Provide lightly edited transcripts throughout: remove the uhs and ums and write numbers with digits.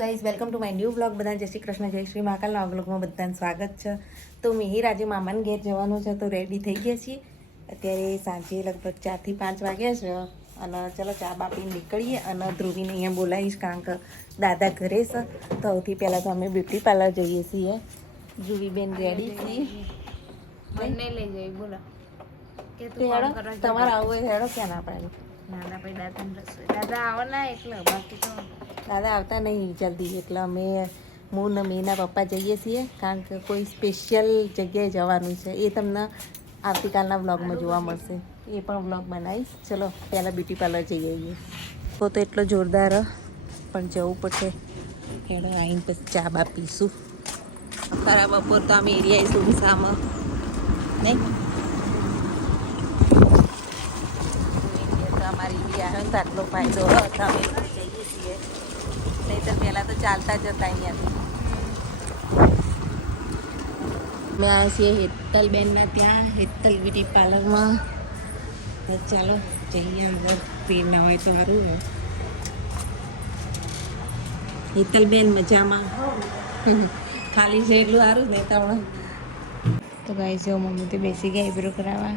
Guys welcome to my new blog. બધા જય શ્રી કૃષ્ણ, જય શ્રી મહાકાલના બ્લોગમાં બધાનું સ્વાગત છે. તો મિહિર આજે મામાને ઘેર જવાનું છે તો રેડી થઈ ગયા છીએ. અત્યારે સાંજે લગભગ 4 થી 5 વાગ્યા છે અને ચલો ચા બાપી નીકળીએ અને ધ્રુવીને અહીંયા બોલાવીશ કારણ કે દાદા ઘરે છે. તો સૌથી પહેલાં તો અમે બ્યુટી પાર્લર જઈએ છીએ. ધ્રુવીબેન રેડી છીએ. મને લઈ જઈ બોલો કે તું હેડો ફોન કરવા તમારે આવું હોય હેડો ક્યાં ના પાડી. નાના ભાઈ દાદા આવો ના એટલે બાકી તો દાદા આવતા નહીં જલ્દી એટલે અમે હું ને મીના પપ્પા જઈએ છીએ કારણ કે કોઈ સ્પેશિયલ જગ્યાએ જવાનું છે. એ તમને આવતીકાલના વ્લોગમાં જોવા મળશે. એ પણ વ્લોગ બનાવીશ. ચલો પહેલાં બ્યુટી પાર્લર જઈ આવીએ. તો એટલો જોરદાર પણ જવું પડશે. હેડો આવીને પછી ચા બા પીશું. ખરા બપોર તો અમે એરિયા સુમસામાં નહીં તો અમારી એરિયા આવે તો આટલો ફાયદો હોય તો અમે જઈએ છીએ. નહીં તો પહેલાં તો ચાલતા જતા અહીંયાથી. અમે આવ્યા છીએ હેતલબેનના ત્યાં હેતલ બ્યુટી પાર્લરમાં. તો ચાલો જઈએ અંદર. પેર ના હોય તો સારું હોય. હેતલબેન મજામાં ખાલી છે એટલું સારું ને તમને. તો ગાઈસ જો મમ્મી તો બેસી ગઈ આઈબ્રો કરાવવા.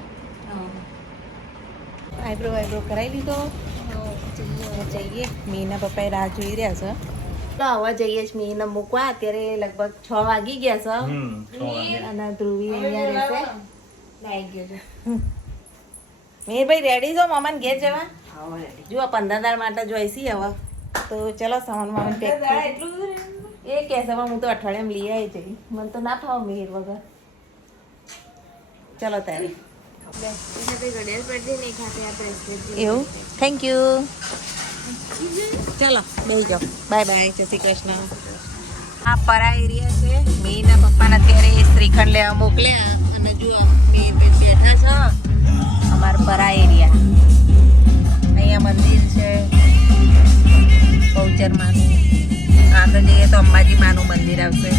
આઈબ્રો કરાવી લીધો. જઈએ. મીના પપ્પાએ રાહ જોઈ રહ્યા છે. તો હવે જઈએ છીએ મીના મૂકવા. અત્યારે લગભગ 6 વાગી ગયા છે અને ધ્રુવી અહીંયા રહેશે. લાગી ગયો છે મીરભાઈ રેડી છો મામાને ઘેર જવા? જુઓ 15 દાળ માટે જોઈશી હવે. તો ચલો સામાન મામાને પેક કરી. એ કહે છે હું તો અઠવાડિયામાં લઈ આવી જઈ. મને તો ના ફાવ મિહિર વગર. ચલો તારે એવું. Thank you. ચલો બેસી જાઓ. Bye bye. જય શ્રી કૃષ્ણ. આ પરા એરિયા છે. મેઈના પપ્પાને અત્યારે શ્રીખંડ લેવા મોકલ્યા અને જુઓ મેં બેઠા છો અમારા પરા એરિયા. અહીંયા મંદિર છે બહુચર માનું. આગળ જઈએ તો અંબાજી માનું મંદિર આવશે.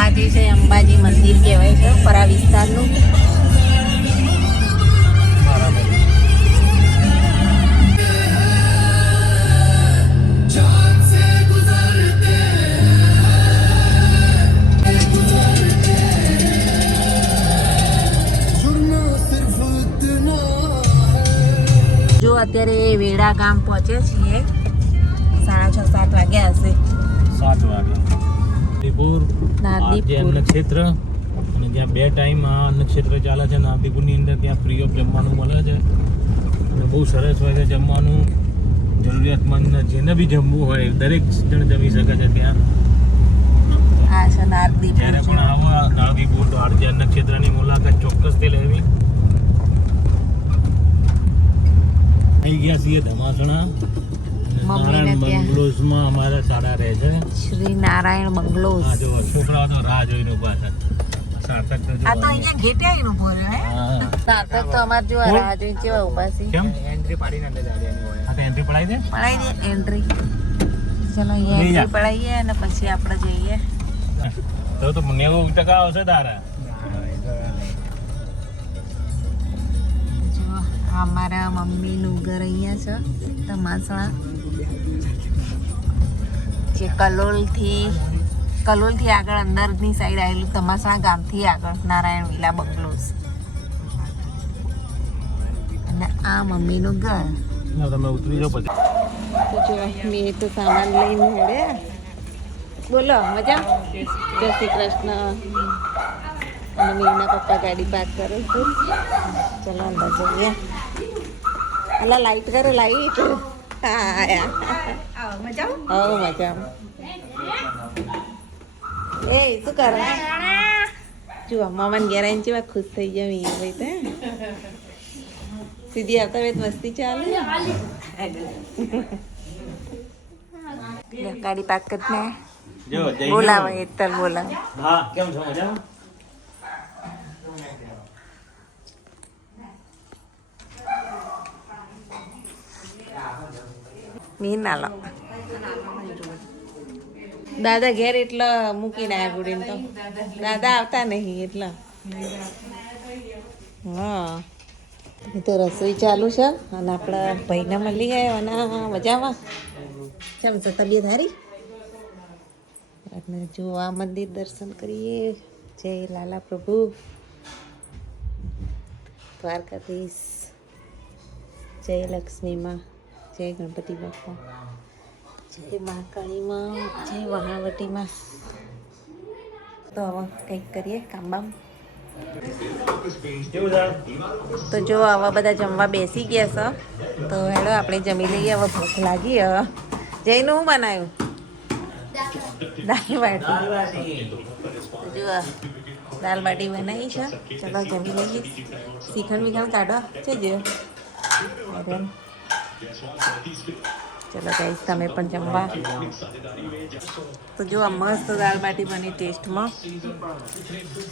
આ જે છે અંબાજી મંદિર કહેવાય છે પરા વિસ્તારનું. જો અત્યારે વેડા ગામ પહોંચે છીએ. 6:30-7 વાગ્યા હશે. 7 વાગે. નાદીપુર અન્ન ક્ષેત્ર અને જ્યાં 2 ટાઈમ આ અન્ન ક્ષેત્ર ચાલે છે. નાદીપુરની અંદર ત્યાં ફ્રી ઓફ જમવાનું મળે છે અને બહુ સરસ હોય છે જમવાનું. જરૂરિયાતમંદ જેને બી જમવું હોય દરેક જણ જમી શકે છે ત્યાં. આ છે નાદીપુર. જ્યારે પણ આવો નાદીપુર તો આરતી અન્ન ક્ષેત્રની મુલાકાત ચોક્કસથી લેવી. થઈ ગયા છીએ ધમાસણા. નારાયણ બંગલોઝમાં અમારા સાડા રહે છે. શ્રી નારાયણ બંગલોઝ. હા જો છોકરાઓ તો રાહ જોઈને ઊભા છે. સાર્થક તો આ તો અહીંયા ગેટે આવીને ઊભો રહ્યો હે. સાર્થક તો અમાર જો રાહ જોઈને કેવા ઊભા છે. કેમ એન્ટ્રી પાડીને અંદર જાડ્યાની હોય. હા તો એન્ટ્રી પડાવી દે. પડાવી દે એન્ટ્રી. ચલો અહીંયા એન્ટ્રી પડાવીએ અને પછી આપણે જઈએ. તો 90% આવશે તારા. જો અમારા મમ્મીનું ઘર અહીંયા છે ધમાસણા. જે કલોલથી આગળ અંદરની સાઈડ આવેલું ધમાસણા ગામથી આગળ નારાયણ વિલા બંગલોઝ. અને આ મમ્મીનું ઘર. તમે ઉતરી જાઓ પછી. તો જો મેં તો સામાન લઈને હેડ્યા. બોલો મજા. જય શ્રી કૃષ્ણ. અને મીના પપ્પા ગાડી પાર્ક કરે છે. ચલો અંદર જઈએ. અલા લાઈટ કરે લાઈટ. હા મજા. હો મજા. એ શું કરે? જુઓ મામાને ઘેર આવીને કેવા ખુશ થઈ ગયા મીર ભાઈ તો. સીધી આવતા વેત મસ્તી ચાલે. ગાડી પાર્ક કરીને બોલાવે હેતલ બોલાવે. હા કેમ છો મજામાં? મીર ના લો. દાદા ઘેર એટલે મૂકીને આવ્યા ગુડીને તો. દાદા આવતા નહીં એટલે. હા એ તો રસોઈ ચાલુ છે અને આપણા ભાઈને મળી ગયા અને મજામાં. કેમ છે તબિયત સારી? અને જો આ મંદિર દર્શન કરીએ. જય લાલા પ્રભુ, દ્વારકાધીશ, જય લક્ષ્મીમાં, જય ગણપતિ બાપા, જય મહાકાળીમાં, જય વહાવટીમાં. તો હવે કંઈક કરીએ કામ બામ. તો જો આવા બધા જમવા બેસી ગયા છે. તો હેડો આપણે જમી લઈએ. હવે ભૂખ લાગી. હવે જઈને હું બનાવ્યું દાલ બાટી. જો દાલ બાટી બનાવી છે. ચલો જમી લઈએ. શ્રીખંડ વિખંડ કાઢો છે જે. ચલો ગાઈસ તમે પણ જમવા. તો જો આ મસ્ત દાલ બાટી બની ટેસ્ટમાં.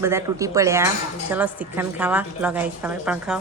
બધા તૂટી પડ્યા. ચલો શ્રીખંડ ખાવા. લો ગાઈસ તમે પણ ખાઓ.